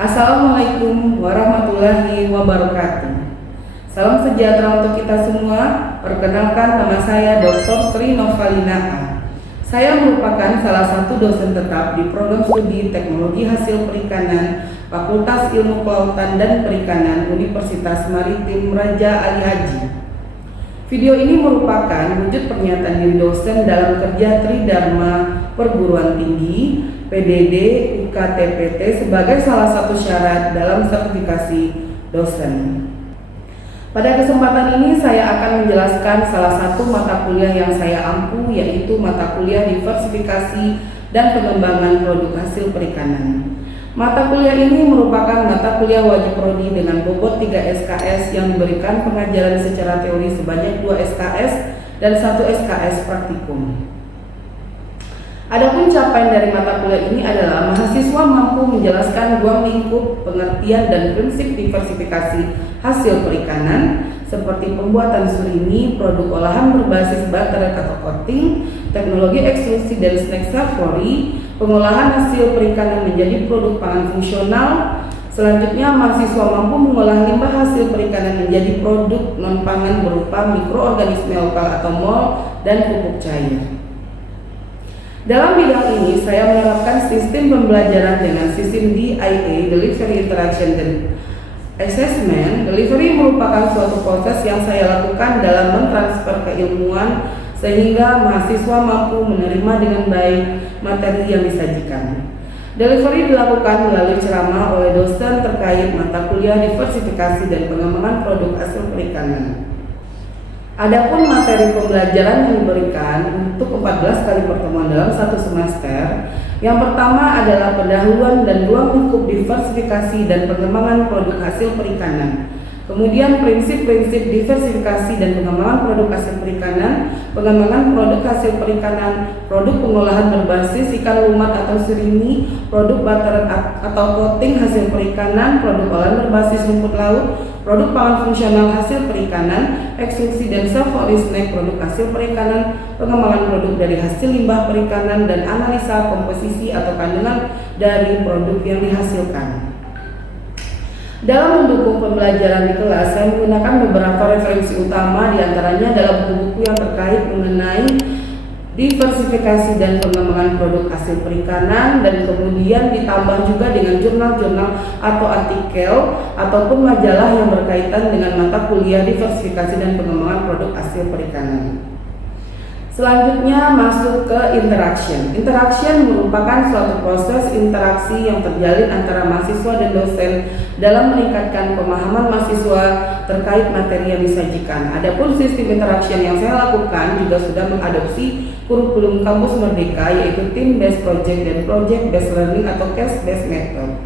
Assalamualaikum warahmatullahi wabarakatuh. Salam sejahtera untuk kita semua. Perkenalkan, nama saya Dr. Sri Novalina A. Saya merupakan salah satu dosen tetap di program studi Teknologi Hasil Perikanan Fakultas Ilmu Kelautan dan Perikanan Universitas Maritim Raja Ali Haji. Video ini merupakan wujud pernyataan diri dosen dalam kerja Tridharma Perguruan Tinggi PDD UKTPT sebagai salah satu syarat dalam sertifikasi dosen. Pada kesempatan ini saya akan menjelaskan salah satu mata kuliah yang saya ampu, yaitu mata kuliah diversifikasi dan pengembangan produk hasil perikanan. Mata kuliah ini merupakan mata kuliah wajib prodi dengan bobot 3 SKS yang diberikan pengajaran secara teori sebanyak 2 SKS dan 1 SKS praktikum. Adapun capaian dari mata kuliah ini adalah mahasiswa mampu menjelaskan ruang lingkup pengertian dan prinsip diversifikasi hasil perikanan seperti pembuatan surimi, produk olahan berbasis baterai atau coating, teknologi ekstrusi dan snack savory, pengolahan hasil perikanan menjadi produk pangan fungsional. Selanjutnya, mahasiswa mampu mengolah limbah hasil perikanan menjadi produk non-pangan berupa mikroorganisme lokal atau MOL dan pupuk cair. Dalam bidang ini, saya menerapkan sistem pembelajaran dengan sistem DIA, Delivery Interaction dan Assessment. Delivery merupakan suatu proses yang saya lakukan dalam mentransfer keilmuan sehingga mahasiswa mampu menerima dengan baik materi yang disajikan. Delivery dilakukan melalui ceramah oleh dosen terkait mata kuliah diversifikasi dan pengembangan produk hasil perikanan. Adapun materi pembelajaran yang diberikan untuk 14 kali pertemuan dalam satu semester. Yang pertama adalah pendahuluan dan ruang lingkup diversifikasi dan pengembangan produk hasil perikanan. Kemudian prinsip-prinsip diversifikasi dan pengembangan produk hasil perikanan, pengembangan produk hasil perikanan, produk pengolahan berbasis ikan lumat atau surimi, produk butter atau coating hasil perikanan, produk olahan berbasis rumput laut, produk pangan fungsional hasil perikanan, ekstrusi dan savory snack produk hasil perikanan, pengembangan produk dari hasil limbah perikanan, dan analisa komposisi atau kandungan dari produk yang dihasilkan. Dalam mendukung pembelajaran di kelas, saya menggunakan beberapa referensi utama, diantaranya adalah buku-buku yang terkait mengenai diversifikasi dan pengembangan produk hasil perikanan, dan kemudian ditambah juga dengan jurnal-jurnal atau artikel ataupun majalah yang berkaitan dengan mata kuliah diversifikasi dan pengembangan produk hasil perikanan. Selanjutnya masuk ke interaction. Interaction merupakan suatu proses interaksi yang terjalin antara mahasiswa dan dosen dalam meningkatkan pemahaman mahasiswa terkait materi yang disajikan. Adapun sistem interaction yang saya lakukan juga sudah mengadopsi kurikulum kampus Merdeka, yaitu team based project dan project based learning atau case based method.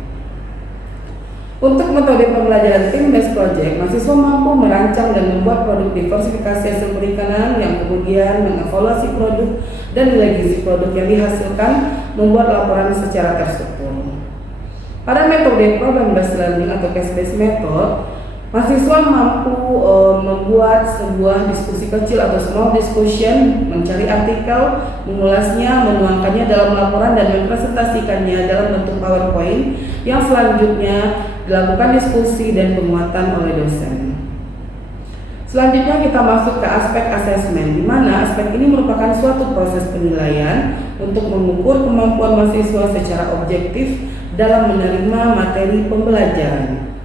Untuk metode pembelajaran team based project, mahasiswa mampu merancang dan membuat produk diversifikasi hasil perikanan yang kemudian mengevaluasi produk dan nilai gizi produk yang dihasilkan, membuat laporan secara terstruktur. Pada metode problem based learning atau case based method, mahasiswa mampu membuat sebuah diskusi kecil atau small discussion, mencari artikel, mengulasnya, menuangkannya dalam laporan dan mempresentasikannya dalam bentuk PowerPoint yang selanjutnya dilakukan diskusi dan penguatan oleh dosen. Selanjutnya kita masuk ke aspek asesmen, di mana aspek ini merupakan suatu proses penilaian untuk mengukur kemampuan mahasiswa secara objektif dalam menerima materi pembelajaran.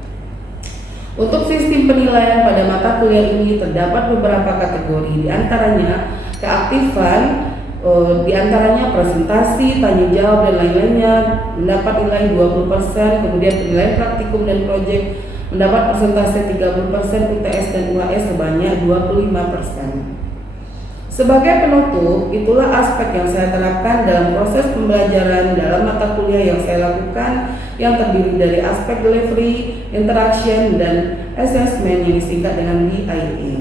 Untuk sistem penilaian pada mata kuliah ini terdapat beberapa kategori, diantaranya keaktifan, diantaranya presentasi, tanya jawab dan lain-lainnya mendapat nilai 20%, kemudian penilaian praktikum dan proyek mendapat persentase 30%, UTS dan UAS sebanyak 25%. Sebagai penutup, itulah aspek yang saya terapkan dalam proses pembelajaran dalam mata kuliah yang saya lakukan yang terdiri dari aspek delivery, interaction, dan assessment yang disingkat dengan BIA.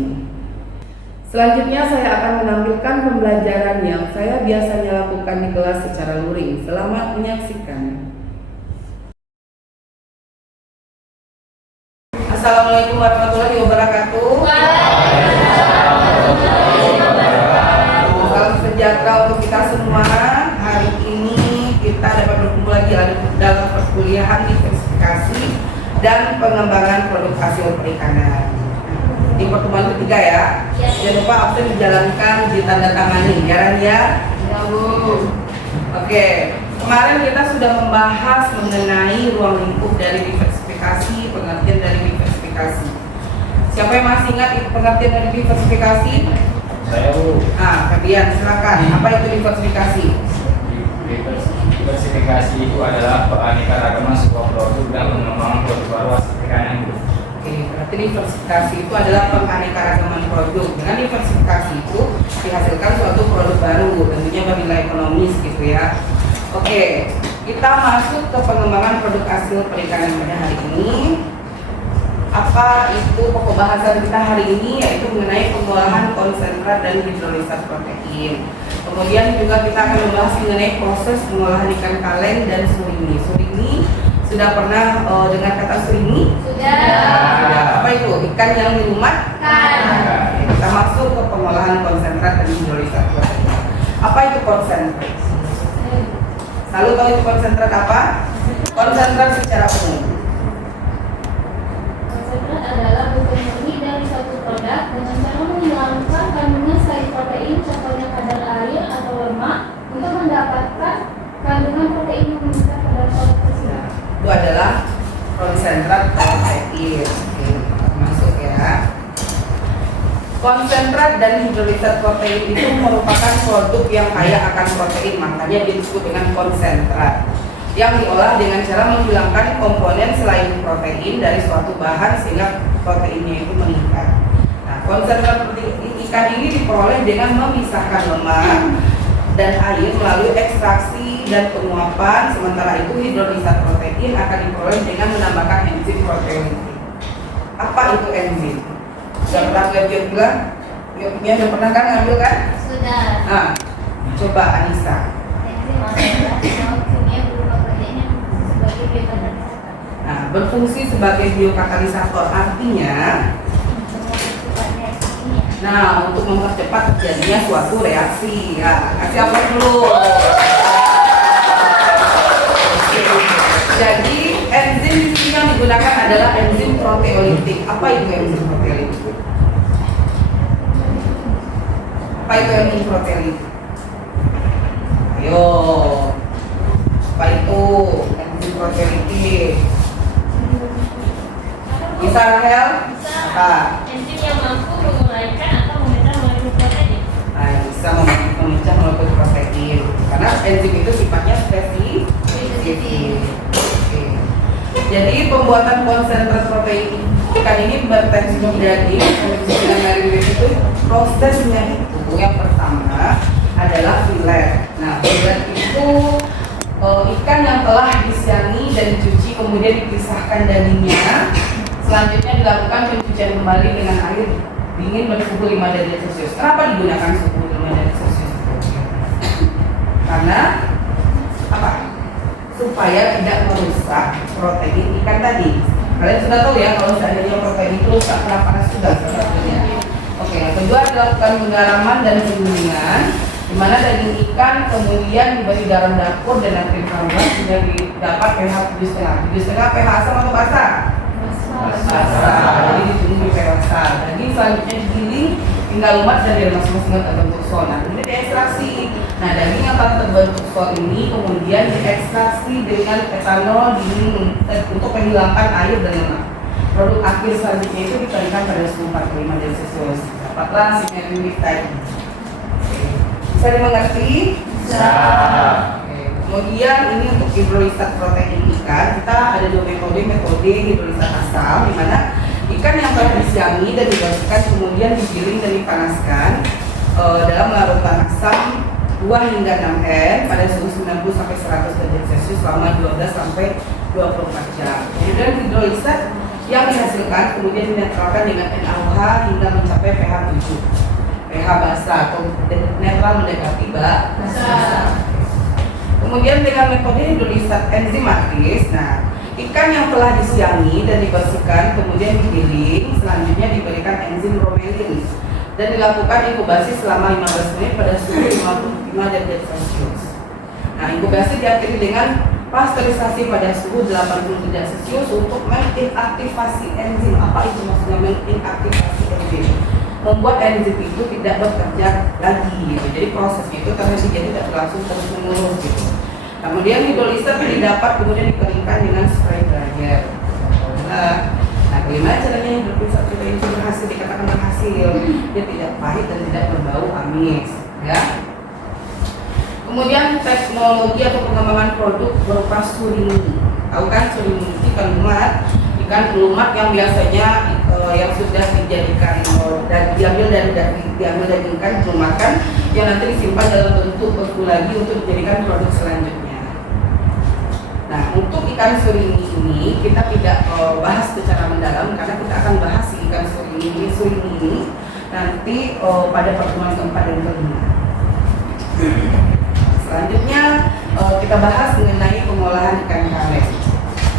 Selanjutnya saya akan menampilkan pembelajaran yang saya biasanya lakukan di kelas secara luring. Selamat menyaksikan. Assalamualaikum warahmatullahi wabarakatuh. Salam sejahtera untuk kita semua. Hari ini kita dapat berkumpul lagi dalam perkuliahan diversifikasi dan pengembangan produk hasil perikanan. Di pertemuan ketiga ya. Jangan lupa absen dijalankan, ditandatangani ya Ran ya. Oke, kemarin kita sudah membahas mengenai ruang lingkup dari diversifikasi, pengertian dari diversifikasi. Siapa yang masih ingat pengertian dari diversifikasi? Saya Bu. Fabian silakan. Apa itu diversifikasi? Diversifikasi itu adalah keanekaragaman sebuah produk dan pengembangan produk baru hasil perikanan. Oke, berarti diversifikasi itu adalah penganekaragaman produk. Dengan diversifikasi itu dihasilkan suatu produk baru, tentunya bagi nilai ekonomis gitu ya. Oke, kita masuk ke pengembangan produk hasil perikanan pada hari ini. Apa itu pokok bahasan kita hari ini, yaitu mengenai pengolahan konsentrat dan hidrolisat protein. Kemudian juga kita akan membahas mengenai proses pengolahan ikan kaleng dan surimi. Surimi, sudah pernah dengar kata surimi? Sudah. Apa itu? Ikan yang dilumat? Kita masuk ke pengolahan konsentrat dan hidrolisat protein. Apa itu konsentrat? Selalu tahu itu konsentrat apa? Konsentrat secara umum adalah bukan murni dari suatu produk dengan cara menghilangkan kandungan selain protein, contohnya kadar air atau lemak, untuk mendapatkan kandungan protein yang meningkat pada produk tersebut. Itu adalah konsentrat protein. Oke, masuk ya. Konsentrat dan hidrolisat protein itu merupakan produk yang kaya akan protein, makanya disebut dengan konsentrat, yang diolah dengan cara menghilangkan komponen selain protein dari suatu bahan sehingga proteinnya itu meningkat. Nah, konsentrat ikan ini diperoleh dengan memisahkan lemak dan air melalui ekstraksi dan penguapan. Sementara itu hidrolisat protein akan diperoleh dengan menambahkan enzim proteolitik. Apa itu enzim? Sudah pernah belajar bilang? Sudah pernah kan ngambil kan? Sudah. Nah, coba Anissa. Enzim adalah senyawa kimia berupa protein yang sebagai biokatalisator. Nah, berfungsi sebagai biokatalisator artinya, untuk mempercepat terjadinya suatu reaksi. Ya, kasih apa dulu? Jadi enzim di sini yang digunakan adalah enzim proteolitik. Apa itu enzim proteolitik? Apa itu enzim proteolitik? Ayo, apa itu enzim proteolitik? Bisa Rahel? Apa? Enzim yang mampu menguraikan atau memecah molekul protein. Nah, bisa memecah molekul protein. Karena enzim itu sifatnya spesifik. Oke. Jadi pembuatan konsentrat protein ikan ini bertensi daging dengan itu prosesnya itu yang pertama adalah filet. Nah, filet itu ikan yang telah disyani dan dicuci kemudian dipisahkan dagingnya. Selanjutnya dilakukan pencucian kembali dengan air dingin bersuhu 5 derajat Celcius. Kenapa digunakan suhu 5 derajat Celcius? Karena apa? Supaya tidak merusak protein ikan tadi. Kalian sudah tahu ya kalau seandainya protein itu rusak kena panas juga sebetulnya. Oke, yang kedua dilakukan penggaraman dan penggilingan, di mana daging ikan kemudian diberi garam dapur dan natrium karbonat sehingga didapat pH 7,5. 7,5 pH asam atau basah? Basah. Jadi ditunggu di pH basah. Daging selanjutnya digiling hingga lumat dan diremas-remas terbentuk sol. Nah, kemudian diekstraksi. Nah, daging yang telah terbentuk sol ini kemudian diekstraksi dengan etanol dingin untuk menghilangkan air dan lemak. Produk akhir selanjutnya itu dikeringkan pada suhu 45 derajat Celcius. Dapatlah simetri tadi. Bisa dimengerti? Bisa. Kemudian ini untuk hidrolisat protein ikan, kita ada dua metode hidrolisat asam, di mana ikan yang telah disyani dan dibersihkan kemudian digiling dan dipanaskan dalam larutkan asam 2 hingga 6 N pada suhu 90 sampai 100 derajat Celcius selama 12 sampai 24 jam. Kemudian hidrolisat yang dihasilkan kemudian dinetralkan dengan NaOH hingga mencapai pH 7. pH basah atau netral mendekati basah. Kemudian dengan metode hidrolisat enzimatis, nah ikan yang telah disiangi dan dibersihkan kemudian digiling, selanjutnya diberikan enzim bromelin dan dilakukan inkubasi selama 15 menit pada suhu 55 derajat Celcius. Nah, inkubasi diakhiri dengan pasteurisasi pada suhu 80 derajat Celcius untuk menginaktivasi enzim. Apa itu maksudnya menginaktivasi enzim? Membuat enzim itu tidak bekerja lagi gitu. Jadi prosesnya itu terhenti, jadi tidak berlangsung terus menerus gitu. Kemudian hidrolisat didapat kemudian dikeringkan dengan spray dryer. Nah, bagaimana caranya hidrolisat supaya itu berhasil, dikatakan berhasil? Dia tidak pahit dan tidak berbau amis, ya. Kemudian teknologi atau pengembangan produk berupa surimi. Tahu kan surimi itu ikan lumat yang biasanya yang sudah dijadikan dan diambil dari ikan dilumatkan yang nanti disimpan dalam bentuk beku lagi untuk dijadikan produk selanjutnya. Nah, untuk ikan surimi ini kita tidak bahas secara mendalam karena kita akan bahas si ikan surimi ini nanti pada pertemuan keempat dan kelima. Selanjutnya kita bahas mengenai pengolahan ikan kaleng.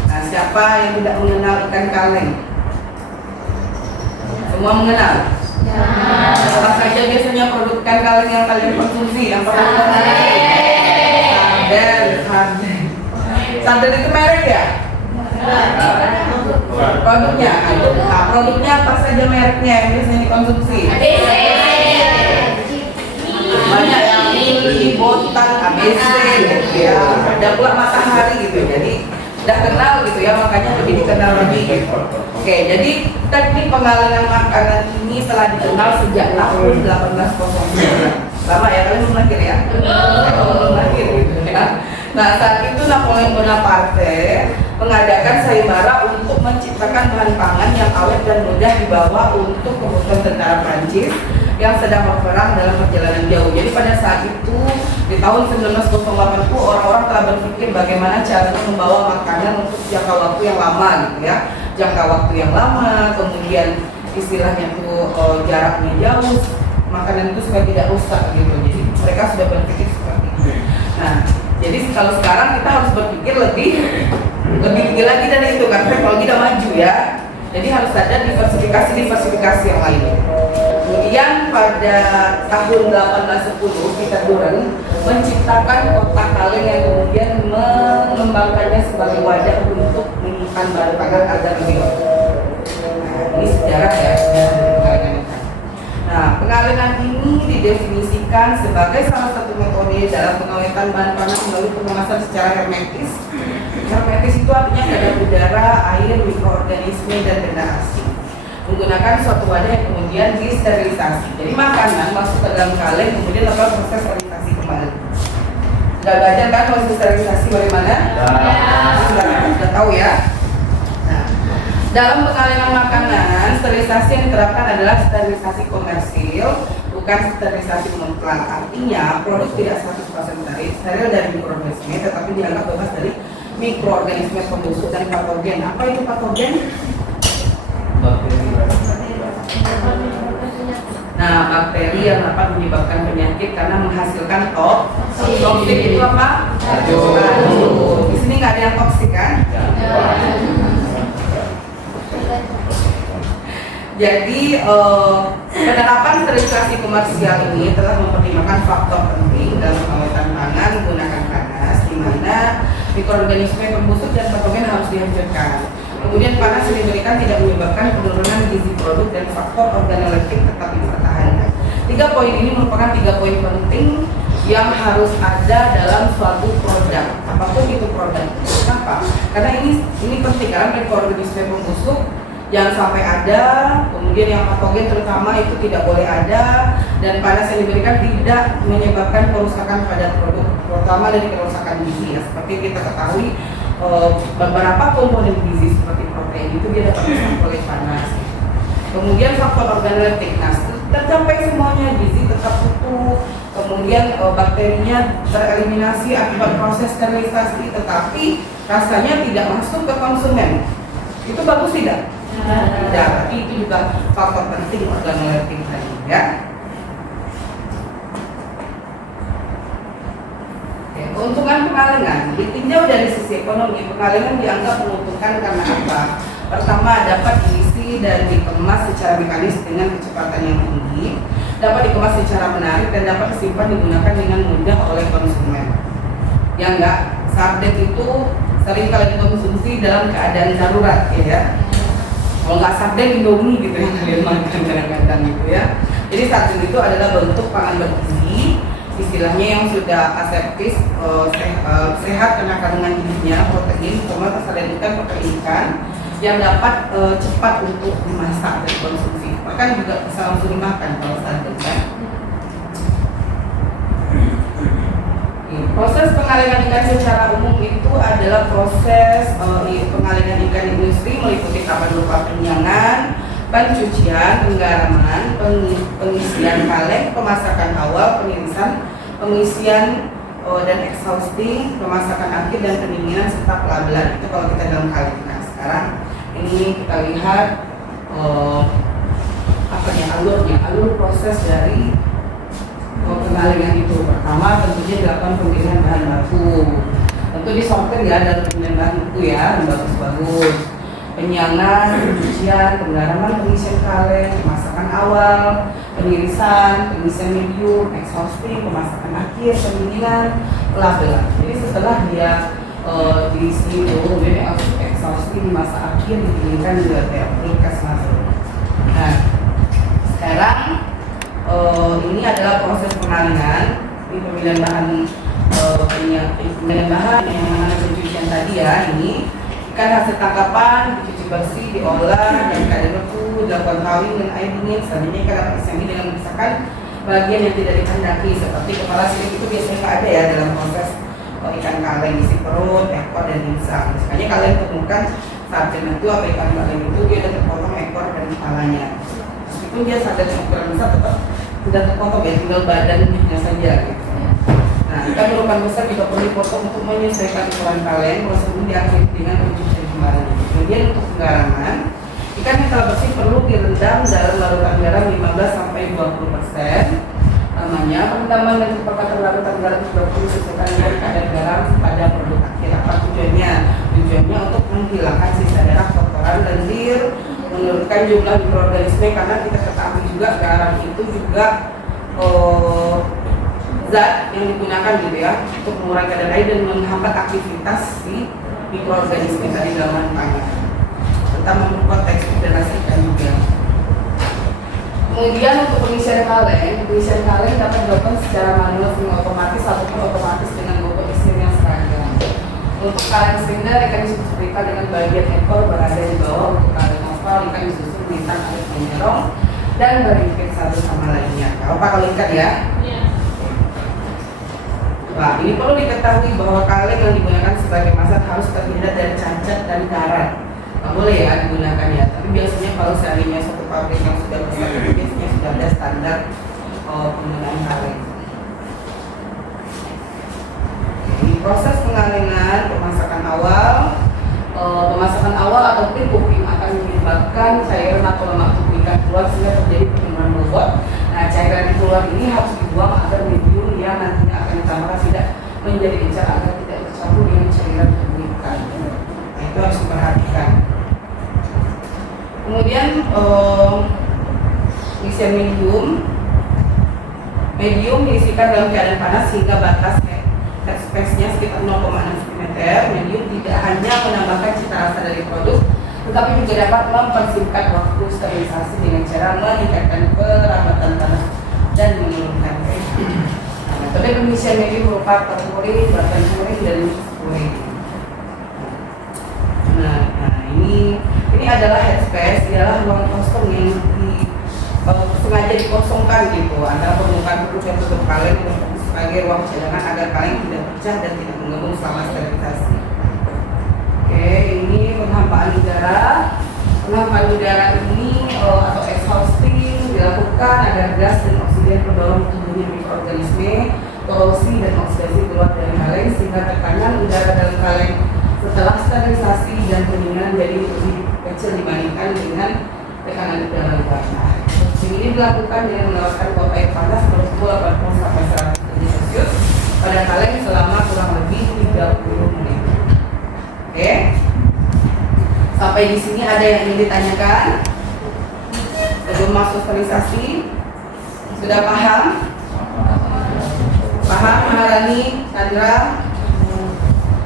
Nah, siapa yang tidak mengenal ikan kaleng? Semua mengenal? Ya. Apa saja biasanya produk ikan kaleng yang kalian konsumsi? Yang pertama sarden. Sarden itu merek ya? Produknya? Nah, produknya apa saja mereknya yang biasanya dikonsumsi? Banyak yang Mili, Botan, ABC gitu ya. Ada pula Matahari gitu. Jadi udah kenal gitu ya, makanya lebih dikenal lagi gitu. Oke, jadi teknik pengalengan makanan ini telah dikenal sejak tahun 1809. Lama ya, kalian belum lahir ya? Belum lahir gitu ya. Nah, saat itu Napoleon Bonaparte mengadakan sayembara untuk menciptakan bahan pangan yang awet dan mudah dibawa untuk kebutuhan tentara Prancis yang sedang berperang dalam perjalanan jauh. Jadi pada saat itu di tahun 1980 orang-orang telah berpikir bagaimana caranya membawa makanan untuk jangka waktu yang lama gitu ya. Jangka waktu yang lama, kemudian istilahnya tuh jaraknya jauh, makanan itu supaya tidak rusak gitu. Jadi mereka sudah berpikir seperti itu. Nah, jadi kalau sekarang kita harus berpikir lebih tinggi lagi dari itu karena teknologi udah maju ya. Jadi harus ada diversifikasi yang lain. Kemudian pada tahun 1810 Peter Duren menciptakan kotak kaleng yang kemudian mengembangkannya sebagai wadah untuk menyimpan bahan pangan agar lebih awet. Nah, ini sejarah ya, sejarah dari pengalengan ikan. Nah, pengalengan ini didefinisikan sebagai salah satu metode dalam pengawetan bahan pangan melalui pengemasan secara hermetis. Hermetis itu artinya kadar udara, air, mikroorganisme, dan benda asing. Menggunakan suatu wadah yang kemudian disterilisasi. Jadi makanan masuk ke dalam kaleng kemudian lakukan proses sterilisasi kembali. Sudah belajar kan proses sterilisasi bagaimana? Sudah tahu ya. Nah, dalam pengalengan makanan, sterilisasi yang diterapkan adalah sterilisasi komersil, bukan sterilisasi mutlak. Artinya produk tidak 100% steril dari mikroorganisme, tetapi dianggap bebas dari mikroorganisme pembusuk dan patogen. Apa itu patogen? Nah, bakteri yang dapat menyebabkan penyakit karena menghasilkan toksik itu apa? Racun. Di sini nggak ada yang toksik kan? Jadi penerapan sterilisasi komersial ini telah mempertimbangkan faktor penting dalam pengawetan pangan menggunakan panas, di mana mikroorganisme pembusuk dan patogen harus dihancurkan. Kemudian panas yang diberikan tidak menyebabkan penurunan gizi produk dan faktor organoleptik tetap dipertahankan. 3 poin ini merupakan 3 poin penting yang harus ada dalam suatu produk. Apapun itu produk. Kenapa? Karena ini penting karena mikroorganisme pembusuk jangan sampai ada, kemudian yang patogen terutama itu tidak boleh ada, dan panas yang diberikan tidak menyebabkan kerusakan pada produk, terutama dari kerusakan gizi ya. Seperti kita ketahui beberapa komponen gizi seperti protein itu dia dapat rusak oleh panas. Kemudian faktor organoleptik, nah tercapai semuanya, gizi tetap utuh, kemudian bakterinya tereliminasi akibat proses sterilisasi, tetapi rasanya tidak masuk ke konsumen. Itu bagus tidak? Tidak, tapi itu juga faktor penting organoleptik tadi ya. Oke, keuntungan pengalengan ditinjau dari sisi ekonomi. Pengalengan dianggap menguntungkan karena apa? Pertama, dapat diisi dan dikemas secara mekanis dengan kecepatan yang tinggi, dapat dikemas secara menarik dan dapat disimpan digunakan dengan mudah oleh konsumen. Ya enggak, sarden itu sering kalian konsumsi dalam keadaan darurat ya. Kalau nggak sarden Indomie gitu yang kalian makan kadang-kadang gitu ya. Jadi sarden itu adalah bentuk pangan bergizi, istilahnya yang sudah aseptis, sehat karena kandungan gizinya, protein, tersalin ikan, protein ikan yang dapat cepat untuk dimasak dan dikonsumsi. Bahkan juga bisa langsung dimakan kalau sarden kan. Proses pengalengan ikan secara umum itu adalah proses pengalengan ikan industri meliputi tahapan berupa penyengan, pencucian, penggaraman, pengisian kaleng, pemasakan awal, penirisan, pengisian dan exhausting, pemasakan akhir dan pendinginan serta pelabelan. Itu kalau kita dalam kaleng. Nah sekarang ini kita lihat alur proses dari pengalengan itu. Pertama tentunya dilakukan pemilihan bahan baku, tentu disortir ya dalam pemilihan bahan baku ya, yang bagus-bagus. Penyengan, pencucian, penggaraman, pengisian kaleng, pemasakan awal, penirisan, pengisian medium, exhausting, pemasakan akhir, pendinginan, pelabelan. Jadi setelah dia diisi itu, kemudian exhausting, masa akhir didinginkan juga kulkas masuk. Nah sekarang ini adalah proses pengalengan. Ini pemilihan bahan pencucian tadi ya. Ini ikan hasil tangkapan dicuci bersih, diolah dan keadaan beku, dilakukan kawin dan air dingin. Selanjutnya ikan dapat disaring dengan memisahkan bagian yang tidak dikehendaki seperti kepala sirip itu biasanya nggak ada ya dalam proses ikan kaleng, isi perut, ekor dan insang. Misalnya kalian temukan sarden itu atau ikan kaleng itu dia ada terpotong ekor dan kepalanya. Meskipun dia sarden ukuran besar tetap tidak terpotong ya, tinggal badannya saja gitu. Nah, ikan berukuran besar juga perlu dipotong untuk menyesuaikan ukuran kaleng, proses ini diakhiri dengan pencucian kembali. Kemudian untuk penggaraman, ikan yang telah bersih perlu direndam dalam larutan garam 15-20%. Namanya perendaman dan kesepakatan larutan garam sudah perlu disesuaikan dengan kadar garam pada produk akhir. Apa tujuannya? Tujuannya untuk menghilangkan sisa darah, kotoran, lendir, menurunkan jumlah mikroorganisme, karena kita ketahui juga garam itu juga zat yang digunakan gitu ya untuk mengurangi kadar air dan menghambat aktivitas si mikroorganisme tadi dalam pangan, serta memperkuat tekstur dan rasa ikan juga. Kemudian untuk pengisian kaleng dapat dilakukan secara manual, semi otomatis ataupun otomatis dengan bobot isi yang seragam. Untuk kaleng silinder, ikan disusun dengan bagian ekor berada di bawah. Untuk kaleng oval, ikan disusun melintang alias menyerong dan berimpit satu sama lainnya. Apa kalau ikan ya? Iya. Nah, ini perlu diketahui bahwa kaleng yang digunakan sebagai masak harus terhindar dari cacat dan karat. Nggak boleh ya digunakan ya. Tapi biasanya kalau seandainya suatu pabrik yang sudah besar, biasanya sudah ada standar penggunaan kaleng. Ini proses pengalengan pemasakan awal ataupun cooking akan menyebabkan cairan atau lemak tubuh ikan keluar sehingga terjadi penurunan bobot. Nah, cairan yang keluar ini harus dibuang agar medium yang nantinya akan ditambahkan tidak menjadi encer agar tidak bercampur dengan cairan tubuh ikan. Nah, itu harus diperhatikan. Kemudian isian medium diisikan dalam keadaan panas sehingga batas headspace-nya sekitar 0,6 cm. Medium tidak hanya menambahkan cita rasa dari produk, tetapi juga dapat mempersingkat waktu sterilisasi dengan cara meningkatkan perawatan tanah dan menurunkan pH. Nah, metode pengisian medium berupa terpuring, bahkan puring, dan puring. Nah, ini adalah headspace, ialah ruang kosong yang sengaja dikosongkan gitu antara permukaan produk dan tutup kaleng sebagai ruang cadangan agar kaleng tidak pecah dan tidak menggembung selama sterilisasi. Oke, ini penghampaan udara. Penghampaan udara ini atau exhausting dilakukan agar gas dan oksigen yang pendorong tumbuhnya mikroorganisme, korosi dan oksidasi keluar dari kaleng sehingga tekanan udara dalam kaleng setelah sterilisasi dan pendinginan jadi lebih kecil dibandingkan dengan tekanan udara luar. Nah, ini dilakukan dengan menerapkan kuap air panas bersuhu 80 sampai 100 derajat Celcius pada kaleng selama kurang lebih 30 menit. Oke. Sampai di sini ada yang ingin ditanyakan? Sebelum masuk sterilisasi, sudah paham? Paham, Maharani, Chandra?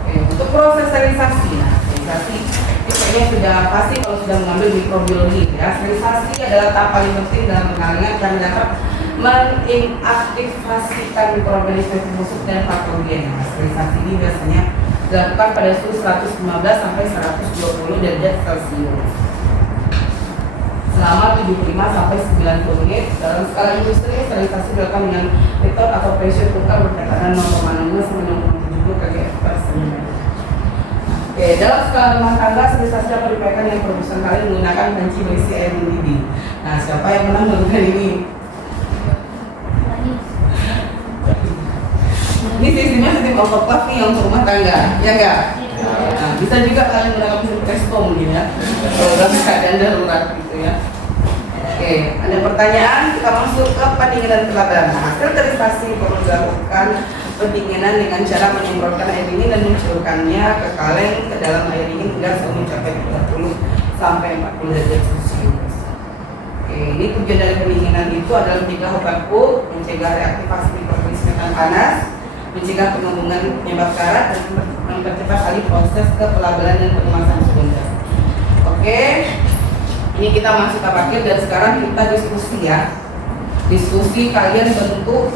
Oke, untuk proses sterilisasi, nah sterilisasi itu kayaknya sudah pasti kalau sudah mengambil mikrobiologi ya. Sterilisasi adalah tahap paling penting dalam penanganan dan dapat mengaktifasikan mikroorganisme busuk dan patogen. Nah, sterilisasi ini biasanya dilakukan pada suhu 115 sampai 120 derajat Celcius selama 75 sampai 90 menit. Dalam skala industri, sterilisasi dilakukan dengan metode atau pressure cooker bertekanan 0,6 sampai 0,70 kg/cm. Oke, dalam skala rumah tangga, sterilisasi dapat diupayakan yang perebusan kaleng menggunakan panci berisi air mendidih. Nah, siapa yang pernah melakukan ini? Ini sistemnya sistem autoclave nih untuk rumah tangga, ya enggak? Nah, bisa juga kalian menggunakan mesin presto mungkin ya, kalau dalam keadaan darurat gitu ya. Oke, ada pertanyaan? Kita masuk ke pendinginan teladan. Hasil sterilisasi perlu dilakukan pendinginan dengan cara menyemprotkan air dingin dan mencelupkannya ke kaleng ke dalam air dingin hingga suhu mencapai 30 sampai 40 derajat Celcius. Oke, ini tujuan dari pendinginan itu adalah mencegah baku, mencegah reaktivasi mikroorganisme metan panas, mencegah pengembungan penyebab karat dan mempercepat alih proses ke pelabelan dan pengemasan sekunder. Oke, ini kita masuk tahap akhir dan sekarang kita diskusi ya. Diskusi kalian bentuk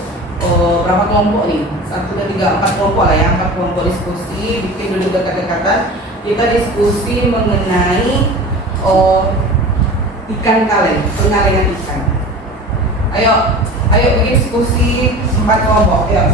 berapa kelompok nih? 1, 2, 3, 4 kelompok lah ya, 4 kelompok diskusi, bikin dulu dekat-dekatan. Kita diskusi mengenai ikan kaleng, pengalengan ikan. Ayo bikin diskusi 4 kelompok, ya.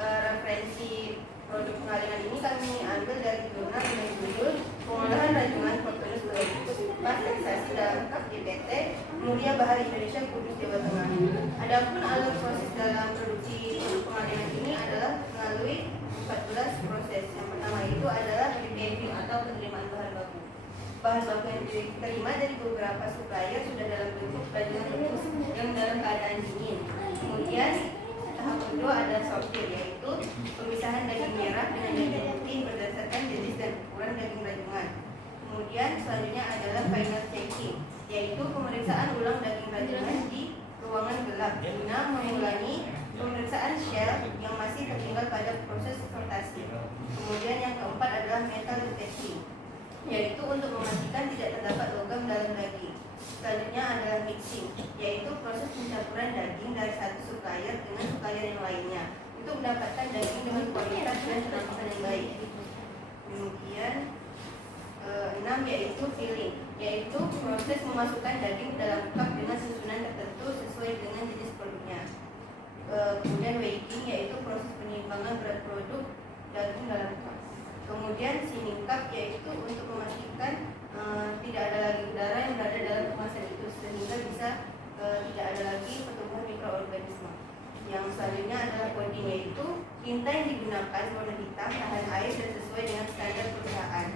Referensi produk pengalengan ini kami ambil dari jurnal dengan judul Pengolahan Rajungan Portfolio Pasteurisasi dalam Cup DPT Mulia Bahari Indonesia Kudus Jawa Tengah. Adapun alur proses dalam produksi produk pengalengan ini adalah melalui 14 proses. Yang pertama itu adalah rebagging atau penerimaan bahan baku. Bahan baku yang diterima dari beberapa supplier sudah dalam bentuk rajungan lembut yang dalam keadaan dingin. Kemudian tahap kedua adalah sortir, yaitu pemisahan daging merah dengan daging putih berdasarkan jenis dan ukuran daging rajungan. Kemudian selanjutnya adalah final checking, yaitu pemeriksaan ulang daging rajungan di ruangan gelap guna mengulangi pemeriksaan shell yang masih tertinggal pada proses fermentasi. Kemudian yang keempat adalah metal detecting, yaitu untuk memastikan tidak terdapat logam dalam daging. Selanjutnya adalah mixing, yaitu proses pencampuran daging dari satu supplier dengan supplier yang lainnya untuk mendapatkan daging dengan kualitas dan penampilan yang baik. Kemudian 6 yaitu filling, yaitu proses memasukkan daging ke dalam cup dengan susunan tertentu sesuai dengan jenis produknya. Kemudian weighing, yaitu proses penyimpanan berat produk daging dalam cup. Kemudian sealing cup, yaitu untuk memastikan tidak ada lagi udara yang berada dalam kemasan itu sehingga bisa tidak ada lagi pertumbuhan mikroorganisme. Yang selanjutnya adalah coding, yaitu tinta yang digunakan warna hitam, tahan air dan sesuai dengan standar perusahaan.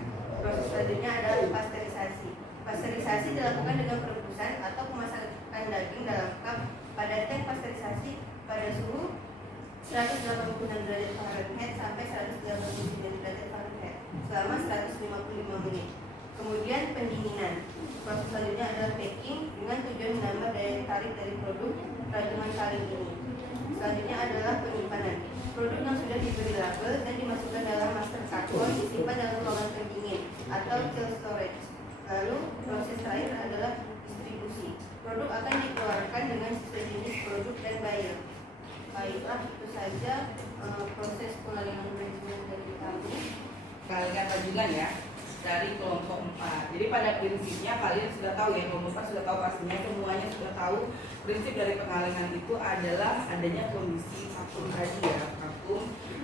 Proses selanjutnya adalah pasteurisasi. Pasteurisasi dilakukan dengan perebusan atau pemasakan daging dalam cup pada tank pasteurisasi pada suhu 186 derajat Fahrenheit sampai 189 derajat Fahrenheit selama 155 menit. Kemudian pendinginan. Proses selanjutnya adalah packing dengan tujuan menambah daya tarik dari produk rajungan kaleng ini. Selanjutnya adalah penyimpanan. Produk yang sudah diberi label dan dimasukkan dalam master karton disimpan dalam ruangan pendingin atau chill storage. Lalu proses terakhir adalah distribusi. Produk akan dikeluarkan dengan sesuai jenis produk dan buyer. Baiklah, itu saja proses pengalihan manajemen dari kami. Pengalihan rajungan ya dari kelompok 4. Jadi pada prinsipnya kalian sudah tahu ya, kelompok 4 sudah tahu pastinya, semuanya sudah tahu prinsip dari pengalihan itu adalah adanya kondisi vakum tadi ya, vakum.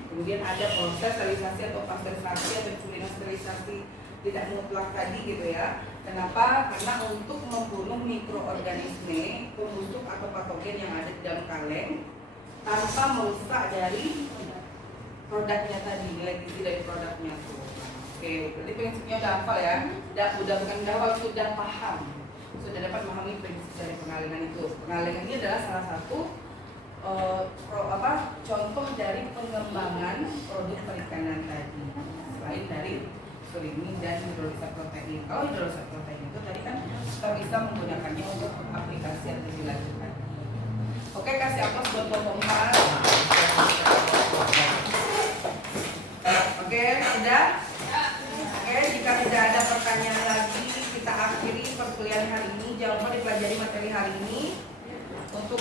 Kemudian ada proses sterilisasi atau pasteurisasi atau sterilisasi tidak mutlak tadi gitu ya. Kenapa? Karena untuk membunuh mikroorganisme, pembusuk atau patogen yang ada di dalam kaleng tanpa merusak dari produknya tadi, nilai gizi dari produknya tuh. Oke, berarti prinsipnya udah hafal ya. Udah bukan hafal, sudah paham. Sudah dapat memahami prinsip dari pengalihan itu. Pengalihan ini adalah salah satu contoh dari pengembangan produk perikanan tadi. Selain dari surimi dan hidrolisa protein. Kalau hidrolisa protein itu tadi kan kita bisa menggunakannya untuk aplikasi yang lebih lanjut lagi. Oke, kasih aplaus buat kelompok 4. Oke, sudah? Oke, jika tidak ada pertanyaan lagi, kita akhiri perkuliahan hari ini. Jangan lupa dipelajari materi hari ini untuk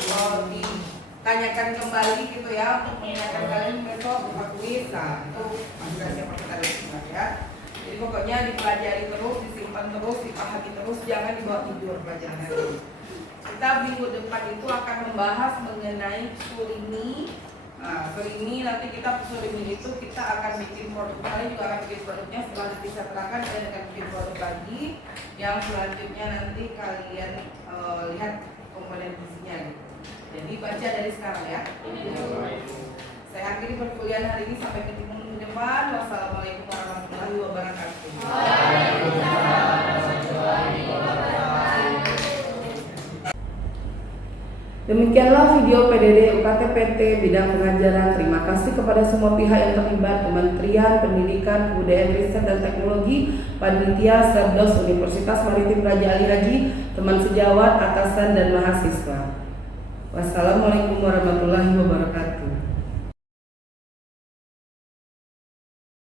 ditanyakan kembali gitu ya, untuk menanyakan kalian besok buka kuis. Nah, itu masih siapa kita lihat ya. Jadi pokoknya dipelajari terus, disimpan terus, dipahami terus, jangan dibawa tidur pelajaran hari ini. Kita minggu depan itu akan membahas mengenai surimi. Nah, surimi nanti surimi itu kita akan bikin produk. Kalian juga akan bikin produknya setelah bisa terangkan, kalian akan bikin produk lagi. Yang selanjutnya nanti kalian lihat komponen gizinya gitu. Jadi baca dari sekarang ya. Saya akhiri perkuliahan hari ini, sampai ketemu minggu depan. Wassalamualaikum warahmatullahi wabarakatuh. Demikianlah video PDD UKT-PT bidang pengajaran. Terima kasih kepada semua pihak yang terlibat, Kementerian Pendidikan, Kebudayaan, Riset dan Teknologi, Panitia, Sabdos Universitas Maritim Raja Ali Haji, teman sejawat, atasan dan mahasiswa. Wassalamualaikum warahmatullahi wabarakatuh.